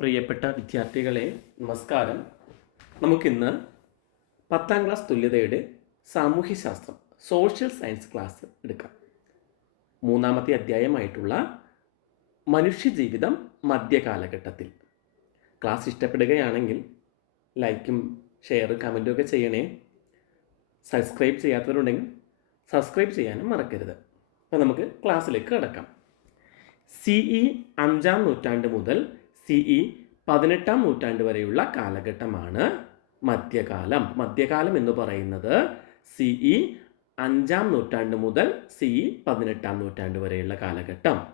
പ്രിയപ്പെട്ട വിദ്യാർത്ഥികളെ നമസ്കാരം. നമുക്കിന്ന് പത്താം ക്ലാസ് തുല്യതയുടെ സാമൂഹ്യശാസ്ത്രം സോഷ്യൽ സയൻസ് ക്ലാസ് എടുക്കാം. മൂന്നാമത്തെ അധ്യായമായിട്ടുള്ള മനുഷ്യജീവിതം മധ്യകാലഘട്ടത്തിൽ. ക്ലാസ് ഇഷ്ടപ്പെടുകയാണെങ്കിൽ ലൈക്കും ഷെയർ കമന്റും ഒക്കെ ചെയ്യണേ. സബ്സ്ക്രൈബ് ചെയ്യാത്തവരുണ്ടെങ്കിൽ സബ്സ്ക്രൈബ് ചെയ്യാനും മറക്കരുത്. അപ്പോൾ നമുക്ക് ക്ലാസ്സിലേക്ക് കിടക്കാം. സി ഇ അഞ്ചാം നൂറ്റാണ്ട് മുതൽ സി ഇ പതിനെട്ടാം നൂറ്റാണ്ട് വരെയുള്ള കാലഘട്ടമാണ്. മധ്യകാലം. മധ്യകാലം എന്ന് പറയുന്നത് സി ഇ അഞ്ചാം നൂറ്റാണ്ട് മുതൽ സി ഇ പതിനെട്ടാം നൂറ്റാണ്ട് വരെയുള്ള കാലഘട്ടം.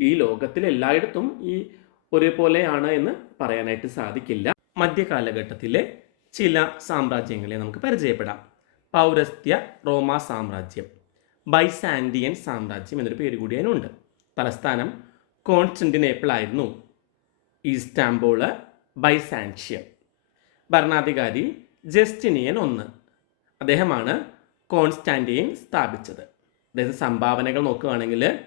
ഈ ലോകത്തിൽ എല്ലായിടത്തും ഈ ഒരേപോലെയാണ് എന്ന് പറയാനായിട്ട് സാധിക്കില്ല. മധ്യകാലഘട്ടത്തിലെ ചില സാമ്രാജ്യങ്ങളെ നമുക്ക് പരിചയപ്പെടാം. പൗരസ്ത്യ റോമ സാമ്രാജ്യം ബൈസാൻഡിയൻ സാമ്രാജ്യം എന്നൊരു പേര് കൂടി അതിനുണ്ട് തലസ്ഥാനം കോൺസ്റ്റന്റിനേപ്പിൾ ആയിരുന്നു. ഈസ്റ്റാംബോൾ ബൈസാൻഷ്യം ഭരണാധികാരി ജസ്റ്റിനിയൻ ഒന്ന്. അദ്ദേഹമാണ് കോൺസ്റ്റാന്റിയൻ സ്ഥാപിച്ചത്. അദ്ദേഹം സംഭാവനകൾ നോക്കുകയാണെങ്കിൽ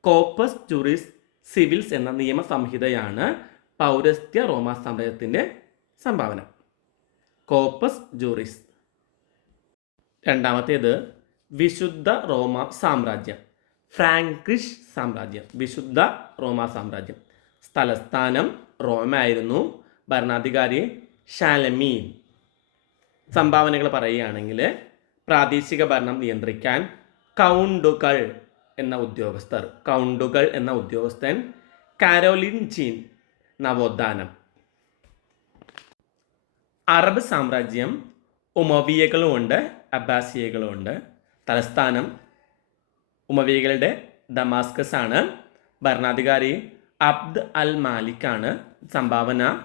കോപ്പസ് ജുറിസ് സിവിൽസ് എന്ന നിയമ സംഹിതയാണ് പൗരസ്ത്യ റോമ സാമ്രാജ്യത്തിന്റെ സംഭാവന. Corpus juris. രണ്ടാമത്തേത് വിശുദ്ധ റോമ സാമ്രാജ്യം. ഫ്രാങ്കിഷ് സാമ്രാജ്യം. വിശുദ്ധ റോമ സാമ്രാജ്യം. സ്ഥലസ്ഥാനം റോമായിരുന്നു. ഭരണാധികാരി ഷാലമീൻ സംഭാവനകൾ പറയുകയാണെങ്കിൽ പ്രാദേശിക ഭരണം നിയന്ത്രിക്കാൻ കൗണ്ടുകൾ എന്ന ഉദ്യോഗസ്ഥർ കൗണ്ടുകൾ എന്ന ഉദ്യോഗസ്ഥൻ കാരോലിൻ ചീൻ നവോത്ഥാനം. അറബ് സാമ്രാജ്യം ഉമവിയകളുമുണ്ട് അബ്ബാസിയകളുമുണ്ട്. തലസ്ഥാനം ഉമവിയകളുടെ ദമാസ്കസ് ആണ് ഭരണാധികാരി അബ്ദ് അൽ മാലിക്കാണ് സംഭാവന.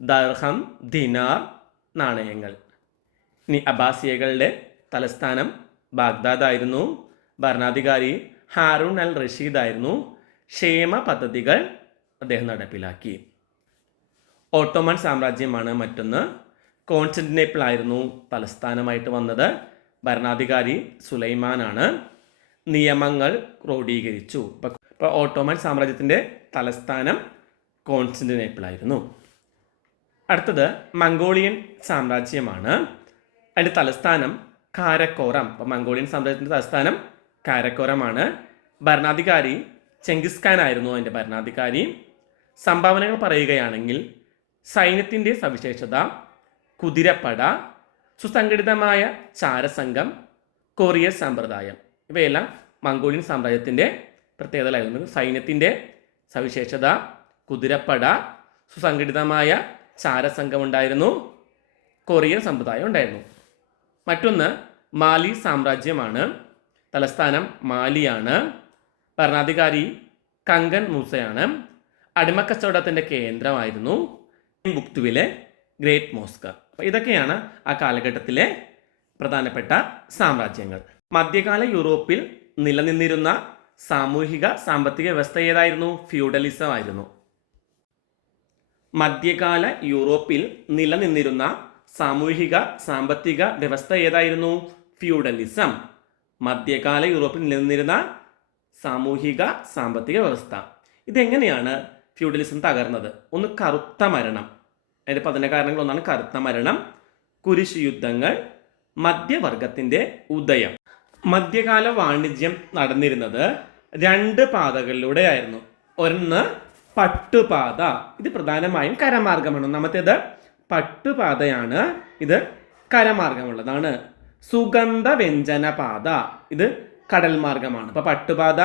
ദർഹം ദിനാർ നാണയങ്ങൾ. ഇനി അബാസിയകളുടെ തലസ്ഥാനം ബാഗ്ദാദ് ആയിരുന്നു ഭരണാധികാരി ഹാറൂൺ അൽ റഷീദ് ആയിരുന്നു ക്ഷേമ പദ്ധതികൾ അദ്ദേഹം നടപ്പിലാക്കി. ഓട്ടോമൻ സാമ്രാജ്യമാണ് മറ്റൊന്ന്. കോൺസ്റ്റന്റിനേപ്പിളായിരുന്നു തലസ്ഥാനമായിട്ട് വന്നത്. ഭരണാധികാരി സുലൈമാനാണ്. നിയമങ്ങൾ ക്രോഡീകരിച്ചു. ഇപ്പം ഇപ്പോൾ ഓട്ടോമൻ സാമ്രാജ്യത്തിന്റെ തലസ്ഥാനം കോൺസ്റ്റന്റിനേപ്പിൾ ആയിരുന്നു അടുത്തത് മംഗോളിയൻ സാമ്രാജ്യമാണ്. അതിന്റെ തലസ്ഥാനം കാരക്കോറം. അപ്പോൾ മംഗോളിയൻ സാമ്രാജ്യത്തിന്റെ തലസ്ഥാനം കാരക്കോറമാണ്. ഭരണാധികാരി ചെങ്കിസ് ഖാൻ ആയിരുന്നു അതിന്റെ ഭരണാധികാരി. സംഭാവനകൾ പറയുകയാണെങ്കിൽ സൈന്യത്തിന്റെ സവിശേഷത കുതിരപ്പട സുസംഘടിതമായ ചാരസംഘം കൊറിയർ സമ്പ്രദായം. ഇവയെല്ലാം മംഗോളിയൻ സാമ്രാജ്യത്തിന്റെ പ്രത്യേകതകളായിരുന്നു. സൈന്യത്തിന്റെ സവിശേഷത കുതിരപ്പട സുസംഘടിതമായ ചാരസംഘം ഉണ്ടായിരുന്നു കൊറിയൻ സമ്പ്രദായം ഉണ്ടായിരുന്നു. മറ്റൊന്ന് മാലി സാമ്രാജ്യമാണ്. തലസ്ഥാനം മാലിയാണ്. ഭരണാധികാരി കങ്കൻ മൂസയാണ്. അടിമക്കച്ചവടത്തിന്റെ കേന്ദ്രമായിരുന്നു ബുക്തുവിലെ ഗ്രേറ്റ് മോസ്ക്. അപ്പോൾ ഇതൊക്കെയാണ് ആ കാലഘട്ടത്തിലെ പ്രധാനപ്പെട്ട സാമ്രാജ്യങ്ങൾ. മധ്യകാല യൂറോപ്പിൽ നിലനിന്നിരുന്ന സാമൂഹിക സാമ്പത്തിക വ്യവസ്ഥ ഏതായിരുന്നു? ഫ്യൂഡലിസം ആയിരുന്നു മധ്യകാല യൂറോപ്പിൽ നിലനിന്നിരുന്ന സാമൂഹിക സാമ്പത്തിക വ്യവസ്ഥ ഏതായിരുന്നു? ഫ്യൂഡലിസം. മധ്യകാല യൂറോപ്പിൽ നിലനിന്നിരുന്ന സാമൂഹിക സാമ്പത്തിക വ്യവസ്ഥ. ഇതെങ്ങനെയാണ് ഫ്യൂഡലിസം തകർന്നത്? ഒന്ന് കറുത്ത മരണം. അതിന്റെ പതിന കാരണങ്ങൾ ഒന്നാണ് കറുത്ത മരണം കുരിശ് യുദ്ധങ്ങൾ മധ്യവർഗത്തിന്റെ ഉദയം. മധ്യകാല വാണിജ്യം നടന്നിരുന്നത് രണ്ട് പാതകളിലൂടെയായിരുന്നു. ഒന്ന് പട്ടുപാത. ഇത് പ്രധാനമായും കരമാർഗമാണ്. ഒന്നാമത്തേത് പട്ടുപാതയാണ്. ഇത് കരമാർഗമുള്ളതാണ്. സുഗന്ധ വ്യഞ്ജന പാത ഇത് കടൽ മാർഗമാണ് അപ്പോൾ പട്ടുപാത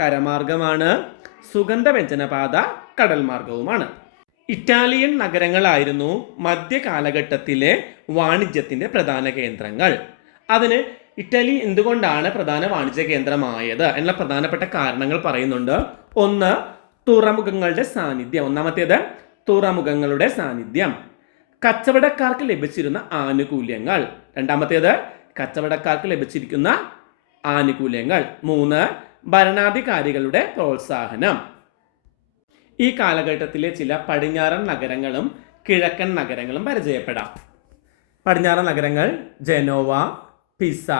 കരമാർഗമാണ്. സുഗന്ധ വ്യഞ്ജന പാത കടൽ മാർഗവുമാണ് ഇറ്റാലിയൻ നഗരങ്ങളായിരുന്നു മധ്യകാലഘട്ടത്തിലെ വാണിജ്യത്തിന്റെ പ്രധാന കേന്ദ്രങ്ങൾ. അതിന് ഇറ്റലി എന്തുകൊണ്ടാണ് പ്രധാന വാണിജ്യ കേന്ദ്രമായത് എന്നുള്ള പ്രധാനപ്പെട്ട കാരണങ്ങൾ പറയുന്നുണ്ട്. ഒന്ന് തുറമുഖങ്ങളുടെ സാന്നിധ്യം. ഒന്നാമത്തേത് തുറമുഖങ്ങളുടെ സാന്നിധ്യം. കച്ചവടക്കാർക്ക് ലഭിച്ചിരുന്ന ആനുകൂല്യങ്ങൾ. രണ്ടാമത്തേത് കച്ചവടക്കാർക്ക് ലഭിച്ചിരിക്കുന്ന ആനുകൂല്യങ്ങൾ. മൂന്ന് ഭരണാധികാരികളുടെ പ്രോത്സാഹനം. ഈ കാലഘട്ടത്തിലെ ചില പടിഞ്ഞാറൻ നഗരങ്ങളും കിഴക്കൻ നഗരങ്ങളും പരിചയപ്പെടാം. പടിഞ്ഞാറൻ നഗരങ്ങൾ Genoa Pisa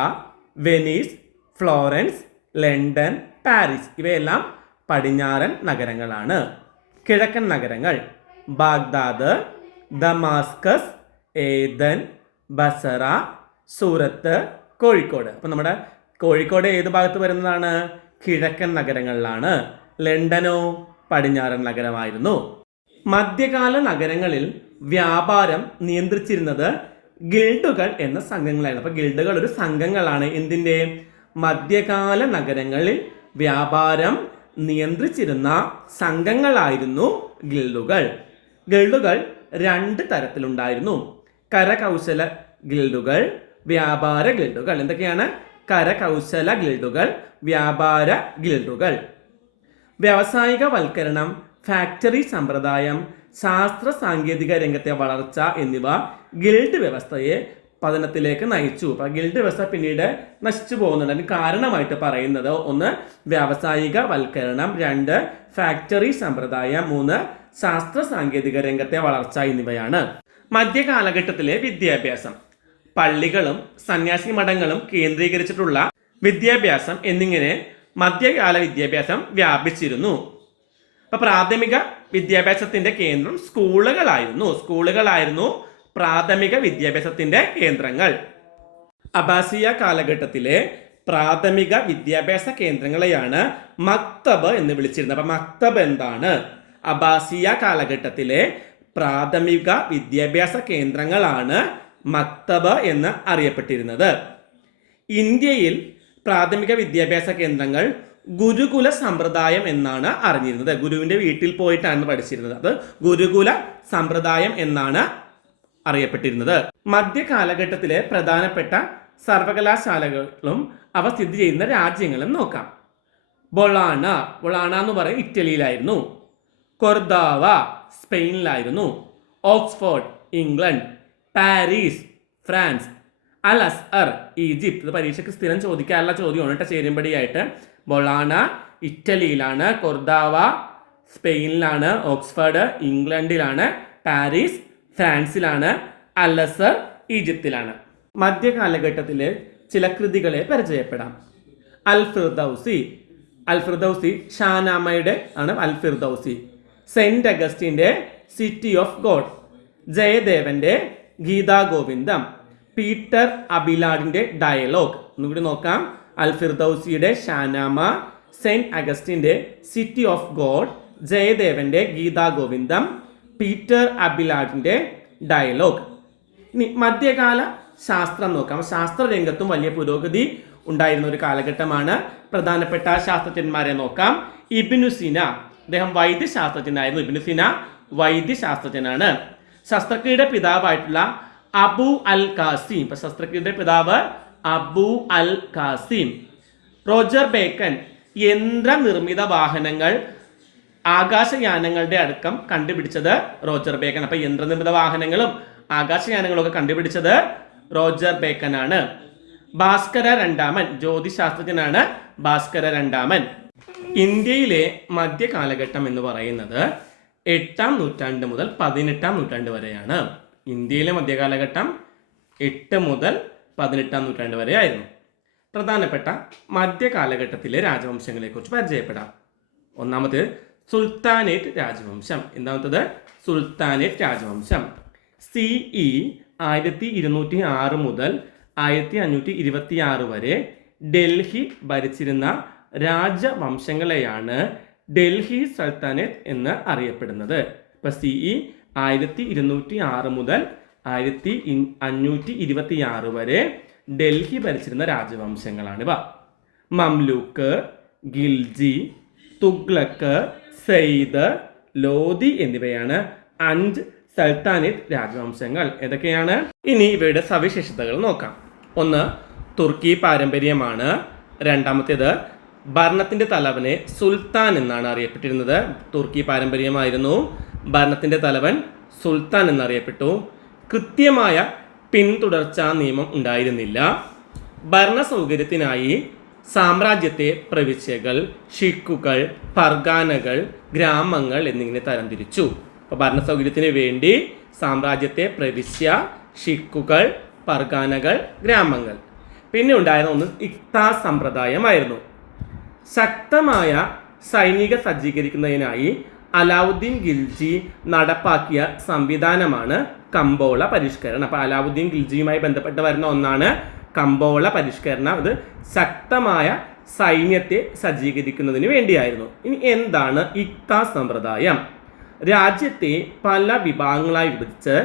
Venice Florence London Paris ഇവയെല്ലാം പടിഞ്ഞാറൻ നഗരങ്ങളാണ്. കിഴക്കൻ നഗരങ്ങൾ Baghdad Damascus Aden Basra Surat Kozhikode. അപ്പം നമ്മുടെ കോഴിക്കോട് ഏത് ഭാഗത്ത് വരുന്നതാണ്? കിഴക്കൻ നഗരങ്ങളിലാണ്. ലണ്ടനോ പടിഞ്ഞാറൻ നഗരമായിരുന്നു. മധ്യകാല നഗരങ്ങളിൽ വ്യാപാരം നിയന്ത്രിച്ചിരുന്നത് ഗിൽഡുകൾ എന്ന സംഘങ്ങളായിരുന്നു അപ്പോൾ ഗിൽഡുകൾ ഒരു സംഘങ്ങളാണ്. എന്തിന്റെ? മധ്യകാല നഗരങ്ങളിൽ വ്യാപാരം നിയന്ത്രിച്ചിരുന്ന സംഘങ്ങളായിരുന്നു ഗിൽഡുകൾ. ഗിൽഡുകൾ രണ്ട് തരത്തിലുണ്ടായിരുന്നു. കരകൗശല ഗിൽഡുകൾ വ്യാപാര ഗിൽഡുകൾ. എന്തൊക്കെയാണ്? കരകൗശല ഗിൽഡുകൾ വ്യാപാര ഗിൽഡുകൾ. വ്യാവസായിക വൽക്കരണം ഫാക്ടറി സമ്പ്രദായം ശാസ്ത്ര സാങ്കേതിക രംഗത്തെ വളർച്ച എന്നിവ ഗിൽഡ് വ്യവസ്ഥയെ പതനത്തിലേക്ക് നയിച്ചു. അപ്പൊ ഗിൽഡ് വ്യവസ്ഥ പിന്നീട് നശിച്ചു പോകുന്നുണ്ട് അതിന് കാരണമായിട്ട് പറയുന്നത് ഒന്ന് വ്യാവസായിക വൽക്കരണം രണ്ട് ഫാക്ടറി സമ്പ്രദായം. മൂന്ന് ശാസ്ത്ര സാങ്കേതിക രംഗത്തെ വളർച്ച എന്നിവയാണ്. മധ്യകാലഘട്ടത്തിലെ വിദ്യാഭ്യാസം. പള്ളികളും സന്യാസി മഠങ്ങളും കേന്ദ്രീകരിച്ചിട്ടുള്ള വിദ്യാഭ്യാസം എന്നിങ്ങനെ മധ്യകാല വിദ്യാഭ്യാസം വ്യാപിച്ചിരുന്നു. അപ്പൊ പ്രാഥമിക വിദ്യാഭ്യാസത്തിന്റെ കേന്ദ്രം സ്കൂളുകളായിരുന്നു. സ്കൂളുകളായിരുന്നു പ്രാഥമിക വിദ്യാഭ്യാസത്തിന്റെ കേന്ദ്രങ്ങൾ. അബാസിയ കാലഘട്ടത്തിലെ പ്രാഥമിക വിദ്യാഭ്യാസ കേന്ദ്രങ്ങളെയാണ് മക്തബ് എന്ന് വിളിച്ചിരുന്നത്. അപ്പൊ മക്തബ് എന്താണ്? അബാസിയ കാലഘട്ടത്തിലെ പ്രാഥമിക വിദ്യാഭ്യാസ കേന്ദ്രങ്ങളാണ് മക്തബ് എന്ന് അറിയപ്പെട്ടിരുന്നത്. ഇന്ത്യയിൽ പ്രാഥമിക വിദ്യാഭ്യാസ കേന്ദ്രങ്ങൾ ഗുരുകുല സമ്പ്രദായം എന്നാണ് അറിഞ്ഞിരുന്നത്. ഗുരുവിന്റെ വീട്ടിൽ പോയിട്ടാണ് പഠിച്ചിരുന്നത്. അത് ഗുരുകുല സമ്പ്രദായം എന്നാണ് അറിയപ്പെട്ടിരുന്നത്. മധ്യകാലഘട്ടത്തിലെ പ്രധാനപ്പെട്ട സർവകലാശാലകളും അവ സ്ഥിതി ചെയ്യുന്ന രാജ്യങ്ങളും നോക്കാം. ബൊളാണ ബൊളാണ എന്ന് പറയും ഇറ്റലിയിലായിരുന്നു. കൊർദാവ സ്പെയിനിലായിരുന്നു. Oxford England Paris France. Al Azhar Egypt. പരീക്ഷയ്ക്ക് സ്ഥിരം ചോദിക്കാനുള്ള ചോദ്യമാണ്. കേട്ടോ ചേരുമ്പടിയായിട്ട് ബൊളാന ഇറ്റലിയിലാണ് കൊർദാവ സ്പെയിനിലാണ് ഓക്സ്ഫോർഡ് ഇംഗ്ലണ്ടിലാണ് പാരീസ് ഫ്രാൻസിലാണ് അലസർ ഈജിപ്തിലാണ്. മധ്യകാലഘട്ടത്തിലെ ചില കൃതികളെ പരിചയപ്പെടാം. Al Firdausi. അൽഫിർദൌസി ഷാനാമയുടെ ആണ് അൽഫിർദൌസി. സെന്റ് സെന്റ് അഗസ്റ്റിന്റെ സിറ്റി ഓഫ് ഗോഡ്. ജയദേവന്റെ ഗീതാഗോവിന്ദം. പീറ്റർ അബിലാഡിന്റെ ഡയലോഗ്. ഒന്നുകൂടി നോക്കാം. അൽ ഫിർദൌസിയുടെ ഷാനാമ സെയിന്റ് അഗസ്റ്റിന്റെ സിറ്റി ഓഫ് ഗോഡ് ജയദേവന്റെ ഗീതാ ഗോവിന്ദം പീറ്റർ അബിലാഡിന്റെ ഡയലോഗ്. ഇനി മധ്യകാല ശാസ്ത്രം നോക്കാം. ശാസ്ത്രരംഗത്തും വലിയ പുരോഗതി ഉണ്ടായിരുന്ന ഒരു കാലഘട്ടമാണ്. പ്രധാനപ്പെട്ട ശാസ്ത്രജ്ഞന്മാരെ നോക്കാം. ഇബിനുസിന അദ്ദേഹം വൈദ്യശാസ്ത്രജ്ഞനായിരുന്നു. ഇബിനുസിന വൈദ്യശാസ്ത്രജ്ഞനാണ്. ശസ്ത്രക്രിയയുടെ പിതാവായിട്ടുള്ള അബു അൽ കാസിം ഇപ്പം ശസ്ത്രക്രിയയുടെ പിതാവ് Abu Al Qasim. Roger Bacon യന്ത്രനിർമ്മിത വാഹനങ്ങൾ ആകാശയാനങ്ങളുടെ അടക്കം കണ്ടുപിടിച്ചത് റോജർ ബേക്കൻ. അപ്പൊ യന്ത്രനിർമ്മിത വാഹനങ്ങളും ആകാശയാനങ്ങളും ഒക്കെ കണ്ടുപിടിച്ചത് റോജർ ബേക്കൻ ആണ് ഭാസ്കര രണ്ടാമൻ ജ്യോതിശാസ്ത്രജ്ഞനാണ് ഭാസ്കര രണ്ടാമൻ. ഇന്ത്യയിലെ മധ്യകാലഘട്ടം എന്ന് പറയുന്നത് എട്ടാം നൂറ്റാണ്ട് മുതൽ പതിനെട്ടാം നൂറ്റാണ്ട് വരെയാണ്. ഇന്ത്യയിലെ മധ്യകാലഘട്ടം എട്ട് മുതൽ പതിനെട്ടാം നൂറ്റാണ്ട് വരെ ആയിരുന്നു. പ്രധാനപ്പെട്ട മധ്യകാലഘട്ടത്തിലെ രാജവംശങ്ങളെക്കുറിച്ച് പരിചയപ്പെടാം. ഒന്നാമത്തേത് സുൽത്താനേറ്റ് രാജവംശം. എന്താമത്തത്? സുൽത്താനേറ്റ് രാജവംശം. സി ഇ ആയിരത്തി ഇരുന്നൂറ്റി ആറ് മുതൽ ആയിരത്തി അഞ്ഞൂറ്റി ഇരുപത്തി ആറ് വരെ ഡൽഹി ഭരിച്ചിരുന്ന രാജവംശങ്ങളെയാണ് ഡൽഹി സുൽത്താനേറ്റ് എന്ന് അറിയപ്പെടുന്നത്. ഇപ്പൊ സി ഇ ആയിരത്തി ഇരുന്നൂറ്റി ആറ് മുതൽ ആയിരത്തി അഞ്ഞൂറ്റി ഇരുപത്തി ആറ് വരെ ഡൽഹി ഭരിച്ചിരുന്ന രാജവംശങ്ങളാണ് രാജവംശങ്ങളാണിവ മംലൂക്ക് ഗിൽജി തുഗ്ലക്ക് സെയ്ദ് ലോധി എന്നിവയാണ് അഞ്ച് സൽത്താനേറ്റ് രാജവംശങ്ങൾ. ഏതൊക്കെയാണ്? ഇനി ഇവയുടെ സവിശേഷതകൾ നോക്കാം. ഒന്ന് തുർക്കി പാരമ്പര്യമാണ്. രണ്ടാമത്തേത് ഭരണത്തിന്റെ തലവനെ സുൽത്താൻ എന്നാണ് അറിയപ്പെട്ടിരുന്നത്. തുർക്കി പാരമ്പര്യമായിരുന്നു. ഭരണത്തിന്റെ തലവൻ സുൽത്താൻ എന്നറിയപ്പെട്ടു. കൃത്യമായ പിന്തുടർച്ചാ നിയമം ഉണ്ടായിരുന്നില്ല. ഭരണ സൗകര്യത്തിനായി സാമ്രാജ്യത്തെ പ്രവിശ്യകൾ ഷിക്കുകൾ പർഗാനകൾ ഗ്രാമങ്ങൾ എന്നിങ്ങനെ തരംതിരിച്ചു. അപ്പോൾ ഭരണ സൗകര്യത്തിന് വേണ്ടി സാമ്രാജ്യത്തെ പ്രവിശ്യ ഷിക്കുകൾ പർഗാനകൾ ഗ്രാമങ്ങൾ. പിന്നെ ഉണ്ടായിരുന്ന ഒന്ന് ഇക്താ സമ്പ്രദായമായിരുന്നു. ശക്തമായ സൈനിക സജ്ജീകരിക്കുന്നതിനായി അലാവുദ്ദീൻ ഗിൽജി നടപ്പാക്കിയ സംവിധാനമാണ് കമ്പോള പരിഷ്കരണം. അപ്പോൾ അലാവുദ്ദീൻ ഗിൽജിയുമായി ബന്ധപ്പെട്ട് വരുന്ന ഒന്നാണ് കമ്പോള പരിഷ്കരണം. അത് ശക്തമായ സൈന്യത്തെ സജ്ജീകരിക്കുന്നതിന് വേണ്ടിയായിരുന്നു. ഇനി എന്താണ് ഇക്ത സമ്പ്രദായം? രാജ്യത്തെ പല വിഭാഗങ്ങളായി വിഭജിച്ച്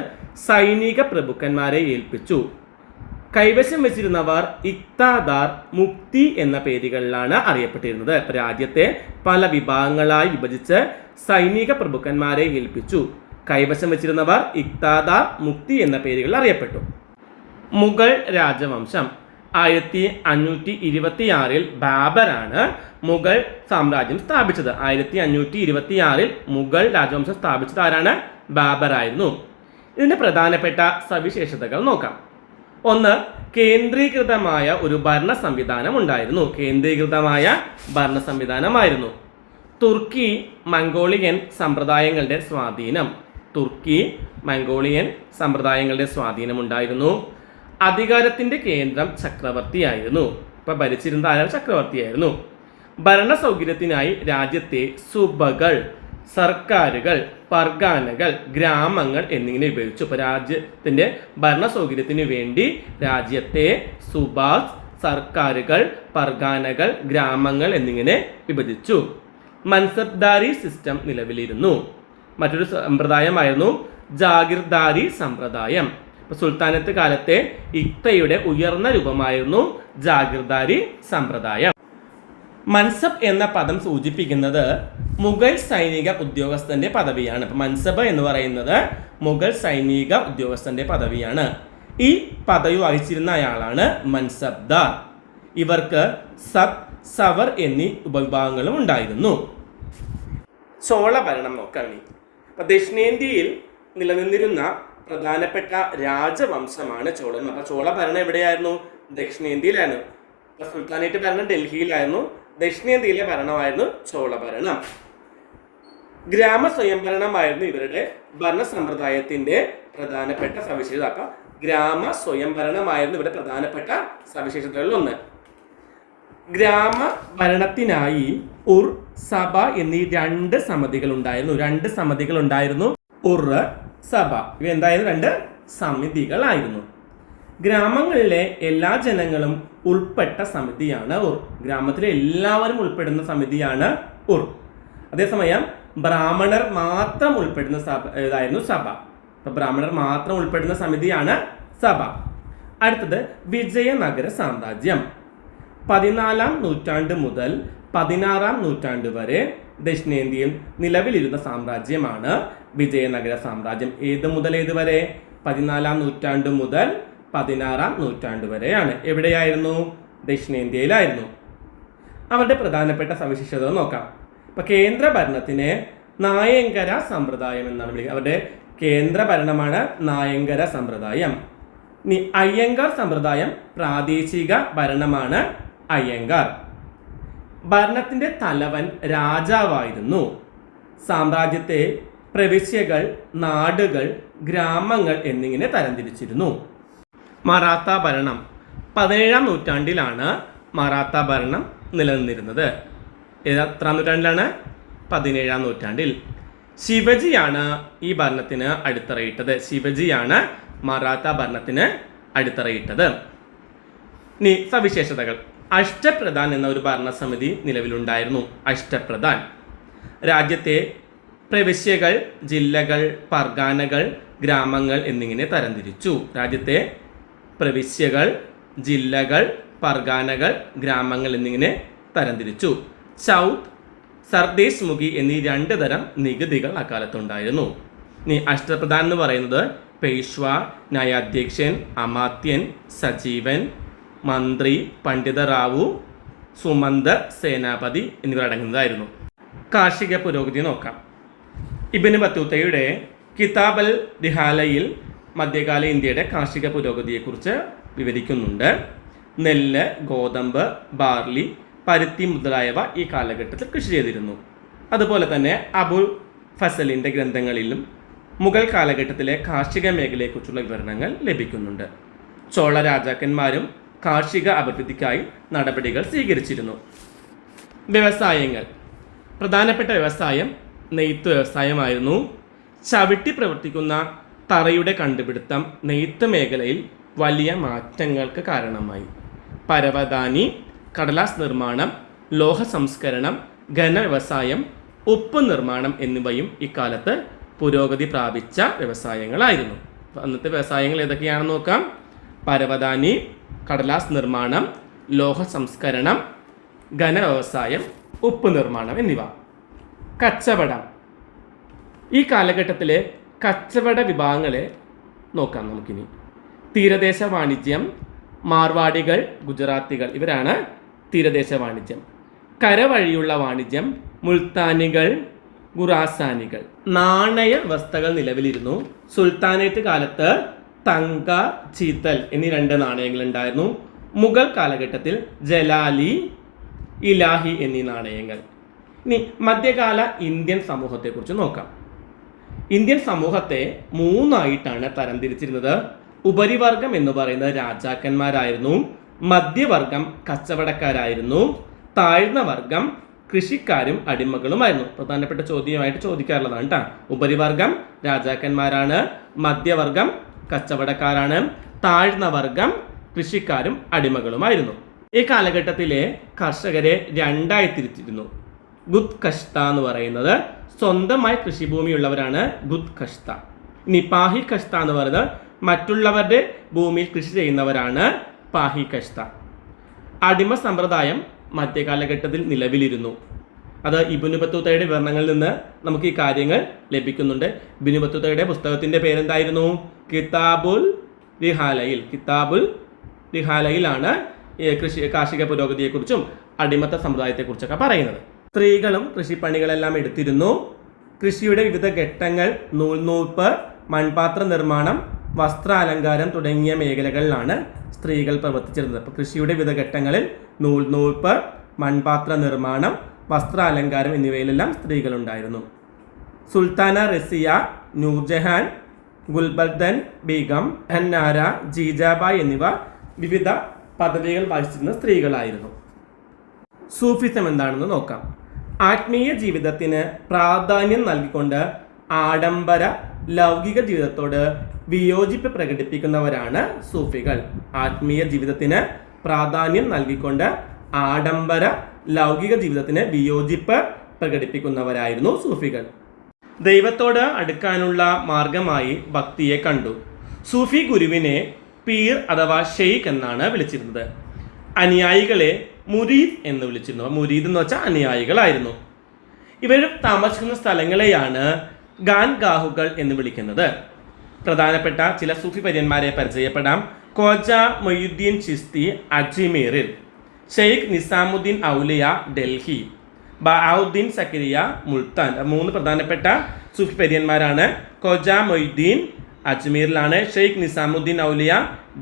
സൈനിക പ്രഭുക്കന്മാരെ ഏൽപ്പിച്ചു. കൈവശം വെച്ചിരുന്നവർ ഇക്താദാർ മുക്തി എന്ന പേരുകളിലാണ് അറിയപ്പെട്ടിരുന്നത്. രാജ്യത്തെ പല വിഭാഗങ്ങളായി വിഭജിച്ച് സൈനിക പ്രഭുക്കന്മാരെ ഏൽപ്പിച്ചു. കൈവശം വെച്ചിരുന്നവർ ഇക്താദാർ മുക്തി എന്ന പേരുകളിൽ അറിയപ്പെട്ടു. മുഗൾ രാജവംശം ആയിരത്തി അഞ്ഞൂറ്റി ഇരുപത്തിയാറിൽ ബാബറാണ് മുഗൾ സാമ്രാജ്യം സ്ഥാപിച്ചത്. ആയിരത്തി അഞ്ഞൂറ്റി ഇരുപത്തിയാറിൽ മുഗൾ രാജവംശം സ്ഥാപിച്ചത് ആരാണ്? ബാബറായിരുന്നു. ഇതിന്റെ പ്രധാനപ്പെട്ട സവിശേഷതകൾ നോക്കാം. ഒന്ന് കേന്ദ്രീകൃതമായ ഒരു ഭരണ സംവിധാനം ഉണ്ടായിരുന്നു. കേന്ദ്രീകൃതമായ ഭരണ സംവിധാനമായിരുന്നു. തുർക്കി മംഗോളിയൻ സമ്പ്രദായങ്ങളുടെ സ്വാധീനം. തുർക്കി മംഗോളിയൻ സമ്പ്രദായങ്ങളുടെ സ്വാധീനം ഉണ്ടായിരുന്നു. അധികാരത്തിന്റെ കേന്ദ്രം ചക്രവർത്തിയായിരുന്നു. ഇപ്പൊ ഭരിച്ചിരുന്ന ആരാൾ ചക്രവർത്തിയായിരുന്നു. ഭരണ സൗകര്യത്തിനായി രാജ്യത്തെ സുബകൾ സർക്കാരുകൾ പർഗാനകൾ ഗ്രാമങ്ങൾ എന്നിങ്ങനെ ഉപയോഗിച്ചു. ഇപ്പൊ രാജ്യത്തിന്റെ ഭരണ സൗകര്യത്തിന് വേണ്ടി രാജ്യത്തെ സുബാസ് സർക്കാരുകൾ പർഗാനകൾ ഗ്രാമങ്ങൾ എന്നിങ്ങനെ വിഭജിച്ചു. മൻസബ്ദാരി സിസ്റ്റം നിലവിലിരുന്നു. മറ്റൊരു സമ്പ്രദായമായിരുന്നു ജാഗിർദാരി സമ്പ്രദായം. സുൽത്താനത്ത് കാലത്തെ ഇക്തയുടെ ഉയർന്ന രൂപമായിരുന്നു ജാഗിർദാരി സമ്പ്രദായം. മൻസബ് എന്ന പദം സൂചിപ്പിക്കുന്നത് മുഗൾ സൈനിക ഉദ്യോഗസ്ഥന്റെ പദവിയാണ്. മൻസബ എന്ന് പറയുന്നത് മുഗൾ സൈനിക ഉദ്യോഗസ്ഥന്റെ പദവിയാണ്. ഈ പദവി വഹിച്ചിരുന്ന അയാളാണ് മൻസബ്ദാർ. ഇവർക്ക് സബ് സവർ എന്നീ ഉപവിഭാഗങ്ങളും ഉണ്ടായിരുന്നു. ചോള ഭരണം നോക്കാം ഇനി അപ്പൊ ദക്ഷിണേന്ത്യയിൽ നിലനിന്നിരുന്ന പ്രധാനപ്പെട്ട രാജവംശമാണ് ചോളൻ. അപ്പൊ ചോള ഭരണം എവിടെയായിരുന്നു? ദക്ഷിണേന്ത്യയിലായിരുന്നു സുൽത്താനേറ്റ് ഭരണം ഡൽഹിയിലായിരുന്നു. ദക്ഷിണേന്ത്യയിലെ ഭരണമായിരുന്നു ചോള ഭരണം. ഗ്രാമ സ്വയംഭരണമായിരുന്നു ഇവരുടെ ഭരണ സമ്പ്രദായത്തിന്റെ പ്രധാനപ്പെട്ട സവിശേഷത. അപ്പൊ ഗ്രാമ സ്വയംഭരണമായിരുന്നു ഇവരുടെ പ്രധാനപ്പെട്ട സവിശേഷതകളിൽ ഒന്ന് ഗ്രാമ ഭരണത്തിനായി ഉർ സഭ എന്നീ രണ്ട് സമിതികൾ ഉണ്ടായിരുന്നു രണ്ട് സമിതികൾ ഉണ്ടായിരുന്നു ഉർ സഭ. ഇവ എന്തായിരുന്നു? രണ്ട് സമിതികളായിരുന്നു. ഗ്രാമങ്ങളിലെ എല്ലാ ജനങ്ങളും ഉൾപ്പെട്ട സമിതിയാണ് ഉർ. ഗ്രാമത്തിലെ എല്ലാവരും ഉൾപ്പെടുന്ന സമിതിയാണ് ഉർ. അതേസമയം ബ്രാഹ്മണർ മാത്രം ഉൾപ്പെടുന്ന സഭ ഇതായിരുന്നു സഭ. അപ്പോൾ ബ്രാഹ്മണർ മാത്രം ഉൾപ്പെടുന്ന സമിതിയാണ് സഭ. അടുത്തത് വിജയനഗര സാമ്രാജ്യം. പതിനാലാം നൂറ്റാണ്ട് മുതൽ പതിനാറാം നൂറ്റാണ്ട് വരെ ദക്ഷിണേന്ത്യയിൽ നിലവിലിരുന്ന സാമ്രാജ്യമാണ് വിജയനഗര സാമ്രാജ്യം. ഏത് മുതൽ ഏത് വരെ? പതിനാലാം നൂറ്റാണ്ട് മുതൽ പതിനാറാം നൂറ്റാണ്ട് വരെയാണ്. എവിടെയായിരുന്നു? ദക്ഷിണേന്ത്യയിലായിരുന്നു. അവരുടെ പ്രധാനപ്പെട്ട സവിശേഷത നോക്കാം. ഇപ്പൊ കേന്ദ്ര ഭരണത്തിന് നായങ്കര സമ്പ്രദായം എന്നാണ് വിളിക്കുക അവരുടെ കേന്ദ്ര ഭരണമാണ് നായങ്കര സമ്പ്രദായം. ഇനി അയ്യങ്കാർ സമ്പ്രദായം പ്രാദേശിക ഭരണമാണ് അയ്യങ്കാർ. ഭരണത്തിന്റെ തലവൻ രാജാവായിരുന്നു. സാമ്രാജ്യത്തെ പ്രവിശ്യകൾ നാടുകൾ ഗ്രാമങ്ങൾ എന്നിങ്ങനെ തരംതിരിച്ചിരുന്നു. മറാത്ത ഭരണം പതിനേഴാം നൂറ്റാണ്ടിലാണ് മറാത്ത ഭരണം നിലനിന്നിരുന്നത്. എത്രാം നൂറ്റാണ്ടിലാണ്? പതിനേഴാം നൂറ്റാണ്ടിൽ. ശിവജിയാണ് ഈ ഭരണത്തിന് അടിത്തറയിട്ടത്. ശിവജിയാണ് മറാത്ത ഭരണത്തിന് അടിത്തറയിട്ടത്. ഇനി സവിശേഷതകൾ. അഷ്ടപ്രധാൻ എന്ന ഒരു ഭരണസമിതി നിലവിലുണ്ടായിരുന്നു. അഷ്ടപ്രധാൻ. രാജ്യത്തെ പ്രവിശ്യകൾ ജില്ലകൾ പർഗാനകൾ ഗ്രാമങ്ങൾ എന്നിങ്ങനെ തരംതിരിച്ചു. രാജ്യത്തെ പ്രവിശ്യകൾ ജില്ലകൾ പർഗാനകൾ ഗ്രാമങ്ങൾ എന്നിങ്ങനെ തരംതിരിച്ചു. സൗത്ത് സർദേശ് എന്നീ രണ്ട് തരം നികുതികൾ അക്കാലത്തുണ്ടായിരുന്നു. ഇനി അഷ്ടപ്രധാൻ എന്ന് പറയുന്നത് പേഷ്വ ന്യായാധ്യക്ഷൻ അമാത്യൻ സജീവൻ മന്ത്രി പണ്ഡിത റാവു സുമന്ത സേനാപതി എന്നിവർ അടങ്ങുന്നതായിരുന്നു. കാർഷിക പുരോഗതി നോക്കാം. ഇബിന് ബത്തൂത്തയുടെ കിതാബൽ ദിഹാലയിൽ മധ്യകാല ഇന്ത്യയുടെ കാർഷിക പുരോഗതിയെക്കുറിച്ച് വിവരിക്കുന്നുണ്ട്. നെല്ല് ഗോതമ്പ് ബാർലി പരുത്തി മുതലായവ ഈ കാലഘട്ടത്തിൽ കൃഷി ചെയ്തിരുന്നു. അതുപോലെ തന്നെ അബുൽ ഫസലിന്റെ ഗ്രന്ഥങ്ങളിലും മുഗൾ കാലഘട്ടത്തിലെ കാർഷിക മേഖലയെക്കുറിച്ചുള്ള വിവരണങ്ങൾ ലഭിക്കുന്നുണ്ട്. ചോള രാജാക്കന്മാരും കാർഷിക അഭിവൃദ്ധിക്കായി നടപടികൾ സ്വീകരിച്ചിരുന്നു. വ്യവസായങ്ങൾ. പ്രധാനപ്പെട്ട വ്യവസായം നെയ്ത്ത് വ്യവസായമായിരുന്നു. ചവിട്ടി പ്രവർത്തിക്കുന്ന തറയുടെ കണ്ടുപിടുത്തം നെയ്ത്ത് മേഖലയിൽ വലിയ മാറ്റങ്ങൾക്ക് കാരണമായി. പരവതാനി കടലാസ് നിർമ്മാണം ലോഹ സംസ്കരണം ഖന വ്യവസായം ഉപ്പ് നിർമ്മാണം എന്നിവയും ഇക്കാലത്ത് പുരോഗതി പ്രാപിച്ച വ്യവസായങ്ങളായിരുന്നു. അന്നത്തെ വ്യവസായങ്ങൾ ഏതൊക്കെയാണെന്ന് നോക്കാം. പരവതാനി കടലാസ് നിർമ്മാണം ലോഹ സംസ്കരണം ഖന വ്യവസായം ഉപ്പ് നിർമ്മാണം എന്നിവ. കച്ചവടം. ഈ കാലഘട്ടത്തിലെ കച്ചവട വിഭാഗങ്ങളെ നോക്കാം നമുക്കിനി. തീരദേശ വാണിജ്യം മാർവാടികൾ ഗുജറാത്തികൾ ഇവരാണ് തീരദേശ വാണിജ്യം. കരവഴിയുള്ള വാണിജ്യം മുൾത്താനികൾ ഖുറാസാനികൾ. നാണയ വ്യവസ്ഥകൾ നിലവിലിരുന്നു. സുൽത്താനേറ്റ് കാലത്ത് തങ്ക ചീത്തൽ എന്നീ രണ്ട് നാണയങ്ങൾ ഉണ്ടായിരുന്നു. മുഗൾ കാലഘട്ടത്തിൽ ജലാലി ഇലാഹി എന്നീ നാണയങ്ങൾ. ഇനി മധ്യകാല ഇന്ത്യൻ സമൂഹത്തെക്കുറിച്ച് നോക്കാം. ഇന്ത്യൻ സമൂഹത്തെ മൂന്നായിട്ടാണ് തരംതിരിച്ചിരുന്നത് ഉപരിവർഗം എന്ന് പറയുന്നത് രാജാക്കന്മാരായിരുന്നു. മധ്യവർഗം കച്ചവടക്കാരായിരുന്നു. താഴ്ന്ന വർഗം കൃഷിക്കാരും അടിമകളുമായിരുന്നു. പ്രധാനപ്പെട്ട ചോദ്യമായിട്ട് ചോദിക്കാറുള്ളതാണ് കേട്ടോ ഉപരിവർഗം രാജാക്കന്മാരാണ് മധ്യവർഗം കച്ചവടക്കാരാണ് താഴ്ന്ന വർഗം കൃഷിക്കാരും അടിമകളുമായിരുന്നു. ഈ കാലഘട്ടത്തിലെ കർഷകരെ രണ്ടായി തിരിച്ചിരുന്നു. ഗുദ് കഷ്ത എന്ന് പറയുന്നത് സ്വന്തമായി കൃഷിഭൂമിയുള്ളവരാണ് ഗുദ് കഷ്ത ഇനി പാഹി കഷ്ത എന്ന് പറയുന്നത് മറ്റുള്ളവരുടെ ഭൂമിയിൽ കൃഷി ചെയ്യുന്നവരാണ് പാഹി കഷ്ത അടിമ സമ്പ്രദായം മധ്യകാലഘട്ടത്തിൽ നിലവിലിരുന്നു. അത് ഇബിനു ബത്തൂത്തയുടെ വിവരണങ്ങളിൽ നിന്ന് നമുക്ക് ഈ കാര്യങ്ങൾ ലഭിക്കുന്നുണ്ട്. ഇബിനു ബത്തൂത്തയുടെ പുസ്തകത്തിന്റെ പേരെന്തായിരുന്നു? കിതാബുൽ റിഹാലയിൽ. കിതാബുൽ റിഹാലയിലാണ് കൃഷി കാർഷിക പുരോഗതിയെക്കുറിച്ചും അടിമത്ത സമുദായത്തെക്കുറിച്ചൊക്കെ പറയുന്നത്. സ്ത്രീകളും കൃഷിപ്പണികളെല്ലാം എടുത്തിരുന്നു. കൃഷിയുടെ വിവിധ ഘട്ടങ്ങൾ നൂൽനൂൽപ്പ് മൺപാത്ര നിർമ്മാണം വസ്ത്രാലങ്കാരം തുടങ്ങിയ മേഖലകളിലാണ് സ്ത്രീകൾ പ്രവർത്തിച്ചിരുന്നത്. അപ്പോൾ കൃഷിയുടെ വിവിധ ഘട്ടങ്ങളിൽ നൂൽ നൂൽപ്പ് മൺപാത്ര നിർമ്മാണം വസ്ത്രാലങ്കാരം എന്നിവയിലെല്ലാം സ്ത്രീകളുണ്ടായിരുന്നു. സുൽത്താന റസിയ നൂർജഹാൻ ഗുൽബർദൻ ബീഗം ഹന്നാര ജീജാബായ് എന്നിവ വിവിധ പദവികൾ വഹിച്ചിരുന്ന സ്ത്രീകളായിരുന്നു. സൂഫിസം എന്താണെന്ന് നോക്കാം. ആത്മീയ ജീവിതത്തിന് പ്രാധാന്യം നൽകിക്കൊണ്ട് ആഡംബര ലൗകിക ജീവിതത്തോട് വിയോജിപ്പ് പ്രകടിപ്പിക്കുന്നവരാണ് സൂഫികൾ. ആത്മീയ ജീവിതത്തിന് പ്രാധാന്യം നൽകിക്കൊണ്ട് ആഡംബര ലൗകിക ജീവിതത്തിന് വിയോജിപ്പ് പ്രകടിപ്പിക്കുന്നവരായിരുന്നു സൂഫികൾ. ദൈവത്തോട് അടുക്കാനുള്ള മാർഗമായി ഭക്തിയെ കണ്ടു. സൂഫി ഗുരുവിനെ പീർ അഥവാ ഷെയ്ഖ് എന്നാണ് വിളിച്ചിരുന്നത്. അനുയായികളെ മുരീദ് എന്ന് വിളിച്ചിരുന്നു. മുരീദ് എന്ന് വെച്ചാൽ അനുയായികളായിരുന്നു. ഇവർ താമസിക്കുന്ന സ്ഥലങ്ങളെയാണ് ഗാൻഗാഹുകൾ എന്ന് വിളിക്കുന്നത്. പ്രധാനപ്പെട്ട ചില സൂഫി പര്യന്മാരെ പരിചയപ്പെടാം. കോജ മൊയ്യുദ്ദീൻ ചിസ്തി അജ്മീറിൽ. ഷെയ്ഖ് നിസാമുദ്ദീൻ ഔലിയ ഡൽഹി. ബഹാവുദ്ദീൻ സക്കരിയ മുൾത്താൻ മൂന്ന് പ്രധാനപ്പെട്ട സൂഫി പര്യന്മാരാണ് കോജ മൊയ്യുദ്ദീൻ അജ്മീറിലാണ് ഷെയ്ഖ് നിസാമുദ്ദീൻ ഔലിയ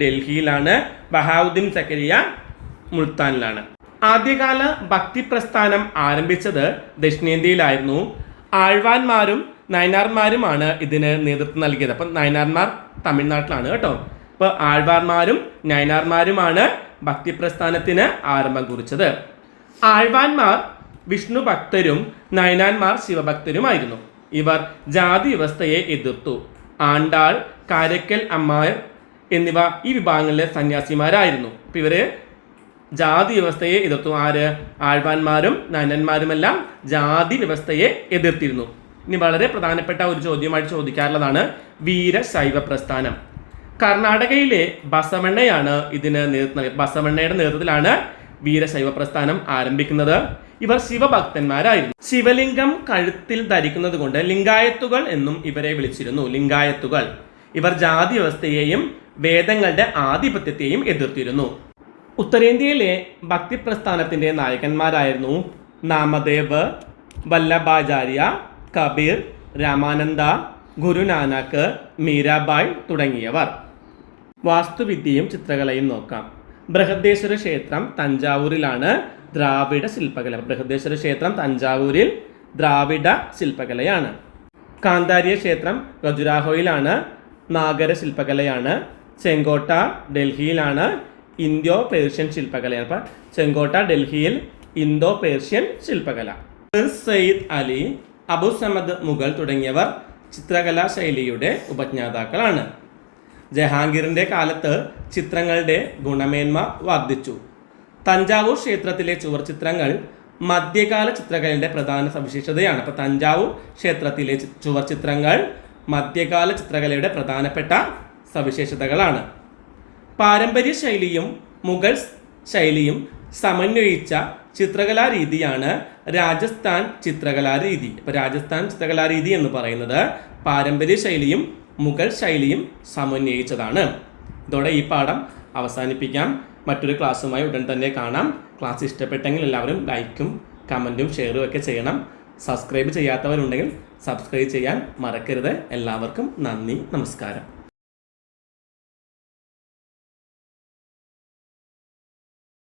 ഡൽഹിയിലാണ് ബഹാവുദ്ദീൻ സക്കരിയ മുൾത്താനിലാണ് ആദ്യകാല ഭക്തി പ്രസ്ഥാനം ആരംഭിച്ചത് ദക്ഷിണേന്ത്യയിലായിരുന്നു. ആഴ്വാന്മാരും നയനാർമാരുമാണ് ഇതിന് നേതൃത്വം നൽകിയത്. അപ്പം നയനാർമാർ തമിഴ്നാട്ടിലാണ് കേട്ടോ. അപ്പോൾ ആഴ്വാർമാരും നയനാർമാരുമാണ് ഭക്തി പ്രസ്ഥാനത്തിന് ആരംഭം കുറിച്ചത്. ആഴ്വാൻമാർ വിഷ്ണു ഭക്തരും നയനാന്മാർ ശിവഭക്തരുമായിരുന്നു. ഇവർ ജാതി വ്യവസ്ഥയെ എതിർത്തു. ആണ്ടാൾ കാരക്കൽ അമ്മായർ എന്നിവ ഈ വിഭാഗങ്ങളിലെ സന്യാസിമാരായിരുന്നു. അപ്പം ഇവർ ജാതി വ്യവസ്ഥയെ എതിർത്തു. ആര്? ആഴ്വാന്മാരും നയനന്മാരുമെല്ലാം ജാതി വ്യവസ്ഥയെ എതിർത്തിരുന്നു. ഇനി വളരെ പ്രധാനപ്പെട്ട ഒരു ചോദ്യമായിട്ട് ചോദിക്കാറുള്ളതാണ് വീരശൈവ പ്രസ്ഥാനം. കർണാടകയിലെ ബസവണ്ണയാണ് ഇതിന് നേതൃത്വം ബസവണ്ണയുടെ നേതൃത്വത്തിലാണ് വീരശൈവ പ്രസ്ഥാനം ആരംഭിക്കുന്നത്. ഇവർ ശിവഭക്തന്മാരായിരുന്നു. ശിവലിംഗം കഴുത്തിൽ ധരിക്കുന്നത് കൊണ്ട് ലിംഗായത്തുകൾ എന്നും ഇവരെ വിളിച്ചിരുന്നു ലിംഗായത്തുകൾ. ഇവർ ജാതി വ്യവസ്ഥയെയും വേദങ്ങളുടെ ആധിപത്യത്തെയും എതിർത്തിരുന്നു. ഉത്തരേന്ത്യയിലെ ഭക്തി പ്രസ്ഥാനത്തിന്റെ നായകന്മാരായിരുന്നു നാമദേവ് വല്ലഭാചാര്യ കബീർ രാമാനന്ദ ഗുരുനാനക്ക് മീരാബായ് തുടങ്ങിയവർ. വാസ്തുവിദ്യയും ചിത്രകലയും നോക്കാം. ബൃഹദേശ്വര ക്ഷേത്രം തഞ്ചാവൂരിലാണ്. ദ്രാവിഡ ശില്പകല. ബൃഹദേശ്വര ക്ഷേത്രം തഞ്ചാവൂരിൽ ദ്രാവിഡ ശില്പകലയാണ്. കാന്താരിയ ക്ഷേത്രം ഖജുരാഹോയിലാണ്. നാഗര ശില്പകലയാണ്. ചെങ്കോട്ട ഡൽഹിയിലാണ്. ഇന്തോ പേർഷ്യൻ ശില്പകലയാണ്. അപ്പം ചെങ്കോട്ട ഡൽഹിയിൽ ഇന്തോ പേർഷ്യൻ ശില്പകല. സയ്യിദ് അലി അബു സമദ് മുഗൾ തുടങ്ങിയവർ ചിത്രകലാ ശൈലിയുടെ ഉപജ്ഞാതാക്കളാണ്. ജഹാംഗീറിന്റെ കാലത്ത് ചിത്രങ്ങളുടെ ഗുണമേന്മ വർദ്ധിച്ചു. തഞ്ചാവൂർ ക്ഷേത്രത്തിലെ ചുവർ ചിത്രങ്ങൾ മധ്യകാല ചിത്രകലയുടെ പ്രധാന സവിശേഷതയാണ്. അപ്പോൾ തഞ്ചാവൂർ ക്ഷേത്രത്തിലെ ചുവർ ചിത്രങ്ങൾ മധ്യകാല ചിത്രകലയുടെ പ്രധാനപ്പെട്ട സവിശേഷതകളാണ്. പാരമ്പര്യ ശൈലിയും മുഗൾ ശൈലിയും സമന്വയിച്ച ചിത്രകലാ രീതിയാണ് രാജസ്ഥാൻ ചിത്രകലാരീതി. രീതി ഇപ്പോൾ രാജസ്ഥാൻ ചിത്രകലാരീതി എന്ന് പറയുന്നത് പാരമ്പര്യ ശൈലിയും മുഗൾ ശൈലിയും സമന്വയിച്ചതാണ്. ഇതോടെ ഈ പാഠം അവസാനിപ്പിക്കാം. മറ്റൊരു ക്ലാസ്സുമായി ഉടൻ തന്നെ കാണാം. ക്ലാസ് ഇഷ്ടപ്പെട്ടെങ്കിൽ എല്ലാവരും ലൈക്കും കമന്റും ഷെയറും ഒക്കെ ചെയ്യണം. സബ്സ്ക്രൈബ് ചെയ്യാത്തവരുണ്ടെങ്കിൽ സബ്സ്ക്രൈബ് ചെയ്യാൻ മറക്കരുത്. എല്ലാവർക്കും നന്ദി നമസ്കാരം.